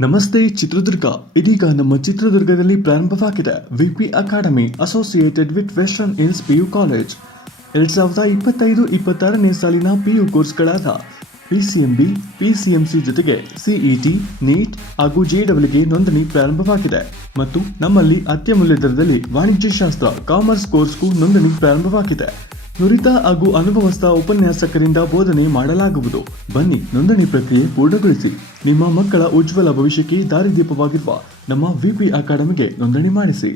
ನಮಸ್ತೆ ಚಿತ್ರದುರ್ಗ. ಇದೀಗ ನಮ್ಮ ಚಿತ್ರದುರ್ಗದಲ್ಲಿ ಪ್ರಾರಂಭವಾಗಿದೆ VP Academy associated with Western Hills PU College. 2025-26ನೇ ಸಾಲಿನ ಪಿಯು ಕೋರ್ಸ್ಗಳಾದ ಪಿಸಿಎಂಬಿ, ಪಿಸಿಎಂಸಿ ಜೊತೆಗೆ ಸಿಇಟಿ, ನೀಟ್ ಹಾಗೂ ಜೆಡಬ್ಲ್ಯೂಗೆ ನೋಂದಣಿ ಪ್ರಾರಂಭವಾಗಿದೆ ಮತ್ತು ನಮ್ಮಲ್ಲಿ ಅತ್ಯಮೂಲ್ಯ ದರದಲ್ಲಿ ವಾಣಿಜ್ಯಶಾಸ್ತ್ರ, ಕಾಮರ್ಸ್ ಕೋರ್ಸ್ಗೂ ನೋಂದಣಿ ಪ್ರಾರಂಭವಾಗಿದೆ. ನುರಿತ ಹಾಗೂ ಅನುಭವಸ್ಥ ಉಪನ್ಯಾಸಕರಿಂದ ಬೋಧನೆ ಮಾಡಲಾಗುವುದು. ಬನ್ನಿ, ನೋಂದಣಿ ಪ್ರಕ್ರಿಯೆ ಪೂರ್ಣಗೊಳಿಸಿ ನಿಮ್ಮ ಮಕ್ಕಳ ಉಜ್ವಲ ಭವಿಷ್ಯಕ್ಕೆ ದಾರಿದೀಪವಾಗಿರುವ ನಮ್ಮ ವಿಪಿ ಅಕಾಡೆಮಿಗೆ ನೋಂದಣಿ ಮಾಡಿಸಿ.